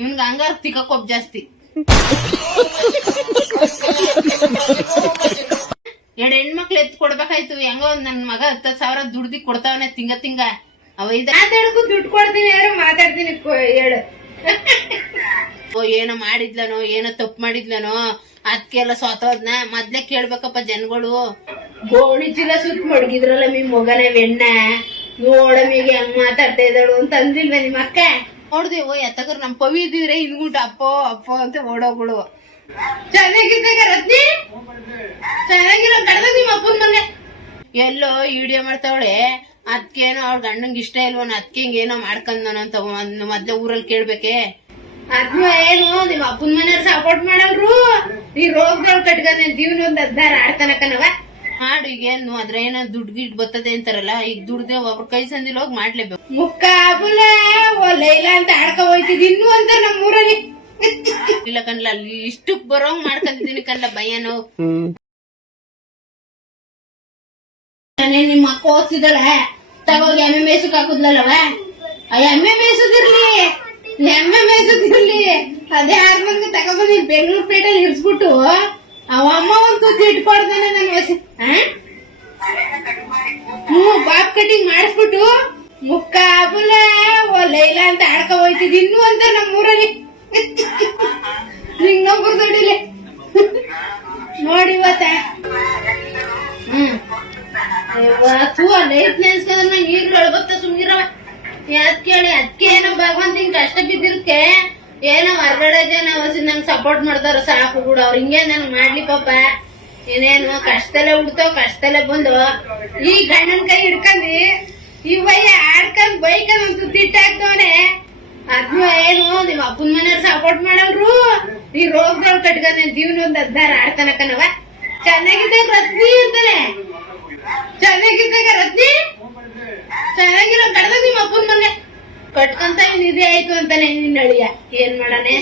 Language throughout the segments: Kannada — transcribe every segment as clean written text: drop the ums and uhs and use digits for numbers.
ಇವ್ನ್ಗ ಹಂಗಾರ ತಿಕ್ಕೊಬ್ ಜಾಸ್ತಿ. 2 ಹೆಣ್ಮಕ್ಳು ಎತ್ ಕೊಡ್ಬೇಕಾಯ್ತು. ಹೆಂಗೋ ನನ್ ಮಗ 10,000 ದುಡ್ದಿ ಕೊಡ್ತಾವನೆ ತಿಂಗ ಅವ ಮಾತಾಡಕ್ಕೂ ದುಡ್ಡು ಕೊಡ್ತೀನಿ ಯಾರು ಮಾತಾಡ್ತೀನಿ ಹೇಳು. ಏನೋ ಮಾಡಿದ್ಲನೋ ಏನೋ ತಪ್ಪು ಮಾಡಿದ್ಲನೋ ಅದಕ್ಕೆಲ್ಲ ಸೋತೋದ್ನ ಮೊದ್ಲೇ ಕೇಳ್ಬೇಕಪ್ಪ ಜನಗಳು. ಗೋಣಿ ಚೀಲ ಸುತ್ತ ಮಡಗಿದ್ರಲ್ಲ ನಿಮ್ ಮೊಗನೇ ಬೆಣ್ಣ ನೋಡಮಿಗೆ ಹೆಂಗ್ ಮಾತಾಡ್ತಾ ಇದ್ದಾಳು ಅಂತ ಅಂದಿಲ್ವ ನಿಮ್ ಅಕ್ಕ? ನೋಡ್ದೇವೋ ಎತ್ತಗರ್ ನಮ್ ಪವಿ ಇದ್ದಿದ್ರೆ ಹಿಂದ್ಗುಂಟು ಅಪ್ಪೋ ಅಪ್ಪೋ ಅಂತ ಓಡೋಗಳು. ಚೆನ್ನಾಗಿದ್ದಾಗ ರತ್ನಿ ಚೆನ್ನಾಗಿರೋ ಕಡ್ದ ನಿಮ್ ಅಪ್ಪನ ಮನೆ ಎಲ್ಲೋ ವಿಡಿಯೋ ಮಾಡ್ತಾವಳೆ. ಅದ್ಕೇನೋ ಅವ್ಳ ಗಂಡಂಗ್ ಇಷ್ಟ ಇಲ್ವೋ ಅದ್ಕೆ ಹಿಂಗೇನೋ ಮಾಡ್ಕೊಂಡ್ ಅಂತ ಮೊದ್ಲೇ ಊರಲ್ಲಿ ಕೇಳ್ಬೇಕೆ. ಅದ್ನ ಏನು ನಿಮ್ ಅಪ್ಪನ ಮನೆಯವ್ರು ಸಪೋರ್ಟ್ ಮಾಡವ್ರು. ಈ ರೋಗದವ್ರು ಕಟ್ಕೊಂಡ್ ಜೀವನ ಒಂದ್ 16 ಆಡ್ತಾನಕ್ಕನವ ಮಾಡು. ಈಗೇನು ಅದ್ರ ಏನೋ ದುಡ್ಡು ಗಿಡ್ ಬರ್ತದೆ ಅಂತಾರಲ್ಲ, ಈಗ ದುಡ್ದೆ ಒಬ್ರ ಕೈ ಸಂದಿಲ್ ಹೋಗಿ ಮಾಡ್ಲೇಬೇಕು. ಮುಕ್ಕ ಬುಲ ಒಲ್ಲ ಇಲ್ಲ ಅಂತ ಆಡ್ಕೊ ಹೋಯ್ತಿದ್ ಇನ್ನು ಅಂತ ನಮ್ಮೂರಲ್ಲಿ ಇಲ್ಲ ಕನ್ಲ. ಅಲ್ಲಿ ಇಷ್ಟಕ್ ಬರೋಂಗ್ ಮಾಡ್ಕೊಂಡಿದೀನಿ ಕನ್ಲ ಭಯನೋ. ನಿಮ್ಮ ಅಕ್ಕ ಓದ್ಸಿದಳ ತಗೋಗಿ ಎಮ್ಮೆ ಮೇಸಕ್ ಹಾಕುದ್ಲಲ್ಲವ. ಆ ಎಮ್ಮೆ ಮೇಸುದಿರ್ಲಿ ಅದೇ ಹಾರ್ಮನ್ಗೆ ತಗೊಬಂದಿ ಬೆಂಗಳೂರು ಪೇಟೆಲ್ ಇರ್ಸ್ಬಿಟ್ಟು ಅವ ಅಮ್ಮ ಒಂದ್ ತುತ್ತು ಇಟ್ಕೊಡ್ತಾನೆ ನನ್ ವಸಿ. ಬಾಬ್ ಕಟಿಂಗ್ ಮಾಡಿಸ್ಬಿಟ್ಟು ಮುಕ್ಕ ಬುಲ ಒಲ್ಲ ಇಲ್ಲ ಅಂತ ಆಡ್ಕೊ ಹೋಯ್ತಿದ್ ಇನ್ನು ಅಂತ ನಮ್ಮೂರಲ್ಲಿ ನಿಂಗೊಬ್ಬರು ದುಡ್ಡಿಲೆ ನೋಡಿವತ್ತ. ಲೈಫ್ ನೆನ್ಸ್ಕೊಂಡ್ರೆ ನಂಗೆ ಈಗ್ಲೂ ಅಳ್ಬತ್ತ ಸುಮ್ಗಿರವ. ಅದ್ ಕೇಳಿ ಅದಕ್ಕೆ ಏನೋ ಭಗವಂತ ಹಿಂಗ್ ಕಷ್ಟ ಬಿದ್ದಿರ್ಕೆ ಏನೋ ಹೊರಗಡೆ ಜನ ನಂಗೆ ಸಪೋರ್ಟ್ ಮಾಡ್ತಾರ ಸಾಕು ಕೂಡ. ಅವ್ರ ಹಿಂಗೆ ನನ್ ಮಾಡ್ಲಿ ಪಾಪ. ಏನೇನು ಕಷ್ಟದಲ್ಲೇ ಹುಡ್ತಾವ್ ಕಷ್ಟದಲ್ಲೇ ಬಂದು ಈ ಗಂಡನ್ ಕೈ ಹಿಡ್ಕಂದಿ ಇವಯ್ಯ ಆಡ್ಕೊಂಡ್ ಬೈಕಂದ್ ಒಂದು ತಿಟ್ಟಾಕ್ತವನೆ. ಅದ್ನು ಏನು ನಿಮ್ ಅಪ್ಪನ ಮನೆಯವ್ರು ಸಪೋರ್ಟ್ ಮಾಡವ್ರು. ಈ ರೋಗದವ್ರು ಕಟ್ಕೊಂಡ್ ಜೀವನ ಒಂದ್ 16 ಆಡ್ತಾನಕ್ಕನವ. ಚೆನ್ನಾಗಿದ್ದಾಗ ರತ್ನಿ ಅಂತಾನೆ ಚೆನ್ನಾಗಿದ್ದಾಗ ರತ್ನಿ ಚೆನ್ನಾಗಿರೋ ಕಡ್ದ ನಿಮ್ ಅಪ್ಪನ ಮನೆ ಕಟ್ಕೊಂತ ಇದೇ ಆಯ್ತು ಅಂತಾನೆ ನಿನ್ನ ಅಳಿಯ. ಏನ್ ಮಾಡಾನೆ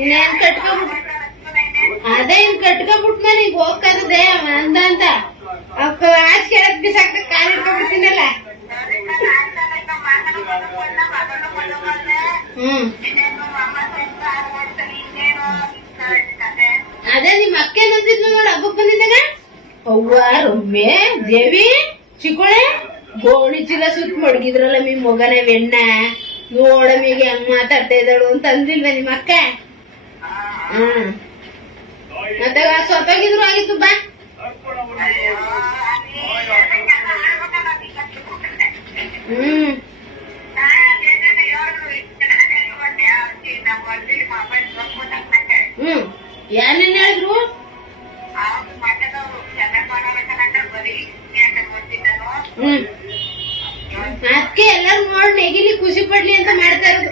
ಇನ್ನೇನ್ ಕಟ್ಕೊಬಿಟ್ ಅದೇ ಇನ್ ಕಟ್ಕೊಬಿಟ್ ಮೇಲೆ ಈಗ ಹೋಗ್ಕದೆ ಅಂದ ಅಂತ ಆಚೆ ಕೆಳಕ್ ಬಿಸಾಕ್ತ ಕಾಲ್ ಇಟ್ಕೊಬಿಡ್ತೀನಲ್ಲ. ಅದೇ ನಿಮ್ ಅಕ್ಕ ನಂದಿದ್ಲು ನೋಡ ಹಬ್ಬಕ್ ಬಂದಿದ್ದಾಗ ಅವ್ವ ರೊಮ್ಮೆ ದೇವಿ ಚಿಕ್ಕೋಳೆ ಗೋಣಿ ಚೀಲ ಸುತ್ತ ಮಡಗಿದ್ರಲ್ಲ ನಿಮ್ ಮೊಗನೇ ಬೆಣ್ಣ ನೋಡಮಿಗೆ ಹೆಂಗ್ ಮಾತಾಡ್ತಾ ಇದ್ದಾಳು ಅಂತ ಅಂದಿಲ್ವ ನಿಮ್ ಅಕ್ಕ? ಮತ್ತೆ ಸೊತ್ತೋಗಿದ್ರು ಆಗಿತ್ತು ಬಾ. ಏನೇನ್ ಹೇಳಿದ್ರು? ಅದಕ್ಕೆ ಎಲ್ಲಾರು ನೋಡ್ ನೆಗಿಲಿ ಖುಷಿ ಪಡ್ಲಿ ಅಂತ ಮಾಡ್ತಾ ಇರೋದು.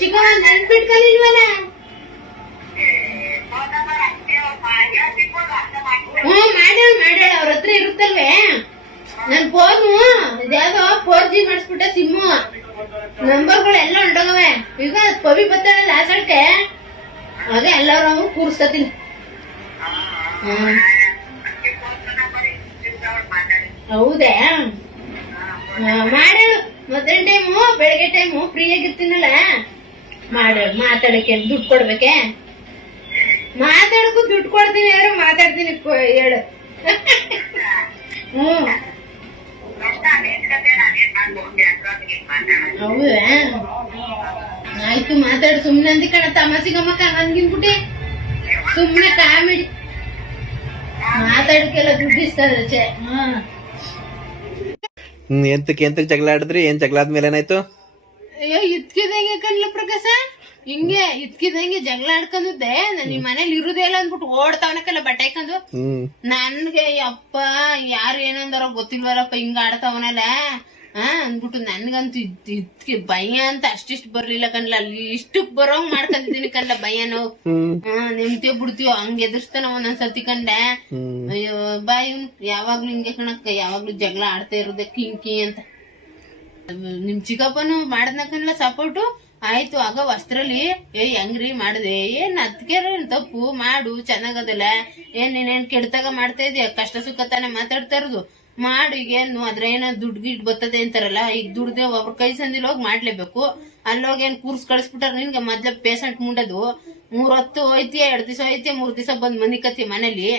ಚಿಕ್ಕ ನೆನ್ಪಿಟ್ಕೊಂಡಿಲ್ವಲ್ಲ. ಮಾಡ್ಯಾಳ ಅವ್ರ ಹತ್ರ ಇರುತ್ತಲ್ವೇ ನನ್ ಫೋನು ಇದ್ಯಾವ್ದೋ 4G ಮಾಡಿಸ್ಬಿಟ್ಟ ಸಿಮ್ಮು ನಂಬರ್ಗಳೆಲ್ಲ ಹೊಂಟೋಗವೆ. ಈಗ ಪವಿ ಬರ್ತಾಳಲ್ಲ ಆಸಳ್ಕೆ ಆಗ ಎಲ್ಲರೂ ಕೂರಿಸ್ತೀನಿ. ಹೌದೇ ಮಾಡೇಳು. ಮಧ್ಯಾಹ್ನ ಟೈಮು ಬೆಳಗ್ಗೆ ಟೈಮು ಫ್ರೀ ಆಗಿರ್ತೀನಲ್ಲ ಮಾಡೇಳು. ಮಾತಾಡಕ್ಕೆ ದುಡ್ಡು ಕೊಡ್ಬೇಕೆ? ಮಾತಾಡಕ್ಕೂ ದುಡ್ಡು ಕೊಡ್ತೀನಿ ಯಾರು ಮಾತಾಡ್ತೀನಿ ಹೇಳು. ಹೌದಾ ಆಯ್ತು ಮಾತಾಡು. ಸುಮ್ನೆ ಅಂದಿ ಕಣ ತಮಾಸಿ ಗಮ್ಮಕ್ಕ ನನ್ಗಿನ್ಬಿಟ್ಟಿ ಸುಮ್ನೆ ಕಾಮಿಡಿ ಮಾತಾಡಕ್ಕೆಲ್ಲ ದುಡ್ಡು ಇಸ್ತಾರೆ. ಎಂತಕ್ಕೆ ಜಗಳ ಆಡಿದ್ರಿ? ಏನ್ ಜಗಳ ಆದ್ಮೇಲೆ ಏನಾಯ್ತು? ಅಯ್ಯೋ ಇದ್ಕಿದಂಗೆ ಕಣ್ಲ ಪ್ರಕಾಶ ಹಿಂಗೆ ಇದ್ಕಿದಂಗೆ ಜಗಳ ಆಡ್ಕೊಂಡ್ದೆ. ನಿಮ್ ಮನೇಲಿ ಇರುದೇ ಇಲ್ಲ ಅಂದ್ಬಿಟ್ಟು ಓಡ್ತಾವನಕ್ಕೆಲ್ಲ ಬಟ್ಟೆ ಹಾಕೊಂಡು ನನ್ಗೆ ಯಪ್ಪ ಯಾರು ಏನಂದಾರೋ ಗೊತ್ತಿಲ್ವಲ್ಲಪ್ಪ ಹಿಂಗ ಆಡ್ತಾವನಲ್ಲ ಅಂದ್ಬಿಟ್ಟು ನನ್ಗಂತೂ ಇದ್ಕೆ ಭಯ ಅಂತ ಅಷ್ಟಿಷ್ಟು ಬರ್ಲಿಲ್ಲ ಕಣ್ಲ. ಅಲ್ಲಿ ಇಷ್ಟಕ್ ಬರೋಂಗ್ ಮಾಡ್ಕೊಂಡಿದೀನಿ ಕಣ್ಲ ಭಯನು. ನಿಮ್ತೀವ್ ಬಿಡ್ತೀವ ಹಂಗ ಎದುರ್ಸ್ತಾನ ಒಂದೊಂದ್ಸತಿ ಕಂಡೆ. ಅಯ್ಯೋ ಬಾಯ್ ಯಾವಾಗ್ಲೂ ಹಿಂಗೆ ಕಣಕ್ಕ ಯಾವಾಗ್ಲೂ ಜಗಳ ಆಡ್ತಾ ಇರೋದೆ ಕಿಂಕಿ ಅಂತ. ನಿಮ್ ಚಿಕ್ಕಪ್ಪನು ಮಾಡದ್ನಕನ್ಲ ಸಪೋರ್ಟು ಆಯ್ತು. ಆಗ ವಸ್ತ್ರಲ್ಲಿ ಹೆಂಗ್ರಿ ಮಾಡಿದೆ ಏನ್ ಅದ್ಕೆ ತಪ್ಪು ಮಾಡು ಚೆನ್ನಾಗದಲ್ಲ. ಏನ್ ನೀನೇನ್ ಕೆಡ್ತಾಗ ಮಾಡ್ತಾ ಇದೀಯ? ಕಷ್ಟ ಸುಖ ತಾನೆ ಮಾತಾಡ್ತಾ ಇರೋದು. ಮಾಡು. ಈಗೇನು ಅದ್ರೇನೋ ದುಡ್ಡು ಗಿಡ್ ಬರ್ತದೆ ಅಂತಾರಲ್ಲ, ಈಗ ದುಡ್ದೆ ಒಬ್ರ ಕೈ ಸಂದಿಲ್ ಹೋಗಿ ಮಾಡ್ಲೇಬೇಕು. ಅಲ್ಲೋಗಿ ಏನ್ ಕೂರ್ಸ್ ಕಳಿಸ್ಬಿಟ್ಟಾರ ನಿನ್ಗೆ ಮೊದ್ಲ ಪೇಷಂಟ್ ಮುಂಡದು 3 ಹೊತ್ತು ಹೋಯ್ತಿಯ, 2 ದಿವಸ ಹೋಯ್ತಿಯ, 3 ದಿವಸ ಬಂದ್ ಮನಿಕತಿ ಮನೇಲಿ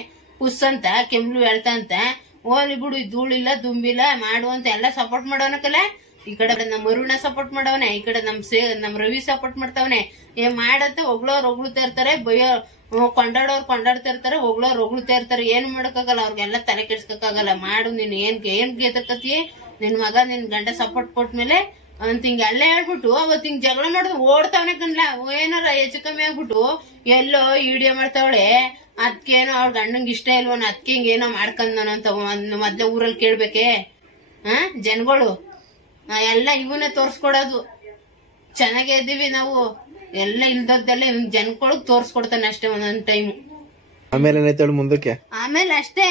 ಕುಸ್ಸಂತ ಕೆಮ್ಲು ಹೇಳ್ತಂತ. ಹೋಲಿ ಬಿಡು, ಧೂಳಿಲ್ಲ ದುಂಬಿಲ್ಲ ಮಾಡು ಅಂತ ಎಲ್ಲ ಸಪೋರ್ಟ್ ಮಾಡೋನಕಲ್ಲ. ಈ ಕಡೆ ನಮ್ ಅರುಣ ಸಪೋರ್ಟ್ ಮಾಡವನೆ, ಈ ಕಡೆ ನಮ್ ರವಿ ಸಪೋರ್ಟ್ ಮಾಡ್ತಾವನೆ. ಮಾಡಂತ ಹೊಗಳೋರ್ ಹೊಗಳ್ತಾ ಇರ್ತಾರೆ, ಬೈಯೋ ಕೊಂಡಾಡೋರ್ ಕೊಂಡಾಡ್ತಾ ಇರ್ತಾರೆ, ಹೊಗಳೋರ್ ಹೊಗಳ್ತಾ ಇರ್ತಾರೆ. ಏನು ಮಾಡಕ್ಕಾಗಲ್ಲ, ಅವ್ರಿಗೆಲ್ಲ ತಲೆ ಕೆಡ್ಸ್ಕೊಕ್ಕಾಗಲ್ಲ. ಮಾಡು ನೀನ್ ಏನ್ ಗೆದಕತಿ, ನಿನ್ ಮಗ ನಿನ್ ಗಂಡ ಸಪೋರ್ಟ್ ಕೊಟ್ಮೇಲೆ ಅಂತ ಹಿಂಗೆಲ್ಲ ಹೇಳ್ಬಿಟ್ಟು ಅವತ್ ಹಿಂಗ್ ಜಗಳ ಮಾಡಿದ್ರು ಓಡ್ತಾವನೆ ಕಣ್ಲ. ಏನಾರ ಹೆಚ್ಚು ಕಮ್ಮಿ ಆಗ್ಬಿಟ್ಟು ಎಲ್ಲೋ ವಿಡಿಯೋ ಮಾಡ್ತಾವಳೆ. ಅದ್ಕೇನೋ ಅವ್ಳ ಗಂಡಂಗ್ ಇಷ್ಟ ಇಲ್ವನ, ಅದ್ಕೆ ಹಿಂಗೇನೋ ಮಾಡ್ಕೊಂಡ್ ಅಂತ ಮೊದ್ಲೇ ಊರಲ್ಲಿ ಕೇಳ್ಬೇಕೆ ಜನಗಳು ಎಲ್ಲ ಇವನ್ನ ತೋರ್ಸ್ಕೊಡೋದು. ಚೆನ್ನಾಗೇ ಇದೀವಿ ನಾವು, ಎಲ್ಲ ಇಲ್ದದ್ದೆಲ್ಲ ಜನಗಳಿಗೆ ತೋರ್ಸ್ಕೊಡ್ತಾನೆ ಅಷ್ಟೇ ಒಂದೊಂದ್ ಟೈಮು. ಆಮೇಲೆ ಏನಾಯ್ತು ಮುಂದಕ್ಕೆ? ಆಮೇಲೆ ಅಷ್ಟೇ,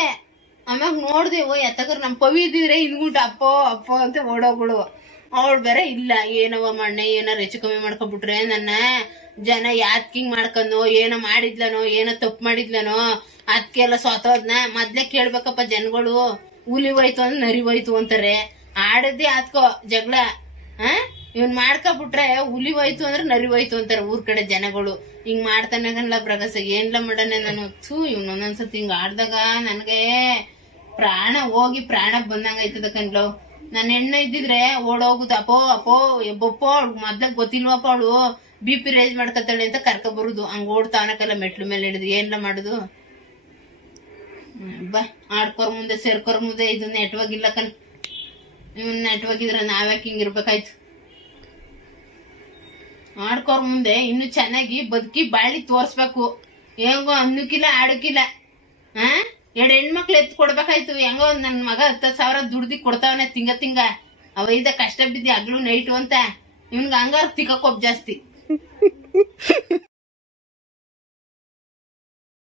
ಆಮ್ಯಾಗ ನೋಡ್ದೇವು ಎತ್ತಕರ್ ನಮ್ ಪವಿ ಇದ್ದಿದ್ರೆ ಹಿಂದ್ಗುಂಟು ಅಪ್ಪೋ ಅಪ್ಪೋ ಅಂತ ಓಡೋಗಳು. ಅವಳು ಬೇರೆ ಇಲ್ಲ, ಏನವ ಮಣ್ಣೆ ಏನಾರ ಹೆಚ್ಚು ಕಮ್ಮಿ ಮಾಡ್ಕೊಬಿಟ್ರೆ ನನ್ನ ಜನ ಯಾತ್ಕಿಂಗ್ ಮಾಡ್ಕೊಂಡೋ, ಏನೋ ಮಾಡಿದ್ಲನೋ, ಏನೋ ತಪ್ಪು ಮಾಡಿದ್ಲನೋ ಅದಕ್ಕೆಲ್ಲ ಸೋತೋದ್ನ ಮೊದ್ಲೇ ಕೇಳ್ಬೇಕಪ್ಪ ಜನಗಳು. ಹುಲಿ ಹೋಯ್ತು ಅಂದ್ರೆ ನರಿ ಹೋಯ್ತು ಅಂತಾರೆ. ಆಡದ್ದೇ ಆತ್ಕೋ ಜಗಳ. ಇವ್ನ್ ಮಾಡ್ಕೊಬಿಟ್ರೆ ಹುಲಿ ಹೋಯ್ತು ಅಂದ್ರೆ ನರಿ ಹೋಯ್ತು ಅಂತಾರೆ ಊರ್ ಕಡೆ ಜನಗಳು. ಹಿಂಗ್ ಮಾಡ್ತಾನಲ್ಲ ಪ್ರಗಸ ಏನ್ಲ ಮಾಡನೆ ನಾನು. ಇವ್ನ ಒಂದೊಂದ್ಸತಿ ಹಿಂಗ್ ಆಡ್ದಾಗ ನನ್ಗೆ ಪ್ರಾಣ ಹೋಗಿ ಪ್ರಾಣ ಬಂದಂಗ ಆಯ್ತದ ಕಣ್ಲು. ನನ್ ಹೆಣ್ಣು ಇದ್ದಿದ್ರೆ ಓಡೋಗುದು, ಅಪ್ಪೋ ಅಪ್ಪೋ ಬೊಪ್ಪೋ ಮೊದ್ಲ ಗೊತ್ತಿಲ್ವಪ್ಪ ಅವಳು BP ರೇಜ್ ಮಾಡ್ಕತ್ತಾಳೆ ಅಂತ ಕರ್ಕ ಬರುದು. ಹಂಗ ಓಡ್ತಾವನಕಲ್ಲ ಮೆಟ್ಲು ಮೇಲೆ ಹಿಡಿದು ಏನ್ಲ ಮಾಡುದು. ಬಾ ಆಡ್ಕೋರ್ ಮುಂದೆ ಸೇರ್ಕೋರ್ ಮುಂದೆ ಇದು ನೆಟ್ವಾಗಿಲ್ಲ ಕಣ್. ಇವನ್ ನೆಟ್ವಾಗಿದ್ರ ನಾವ್ಯಾಕೆ ಹಿಂಗಿರ್ಬೇಕಾಯ್ತು. ಆಡ್ಕೋರ್ ಮುಂದೆ ಇನ್ನು ಚೆನ್ನಾಗಿ ಬದುಕಿ ಬಾಳಿ ತೋರ್ಸ್ಬೇಕು. ಹೆಂಗೋ ಅನ್ನಕ್ಕಿಲ್ಲ ಆಡಕ್ಕಿಲ್ಲ. 2 ಹೆಣ್ಮಕ್ಳು ಎತ್ ಕೊಡ್ಬೇಕಾಯ್ತು. ಹೆಂಗೋ ನನ್ ಮಗ 10,000 ದುಡ್ದಿ ಕೊಡ್ತಾವನೆ ತಿಂಗ ಅವ ಇದ ಕಷ್ಟ ಬಿದ್ದಿ ಹಗ್ಲು ನೈಟು ಅಂತ. ಇವ್ನ್ಗ ಹಂಗಾರ ತಿಕ್ಕೋಪ್ ಜಾಸ್ತಿ.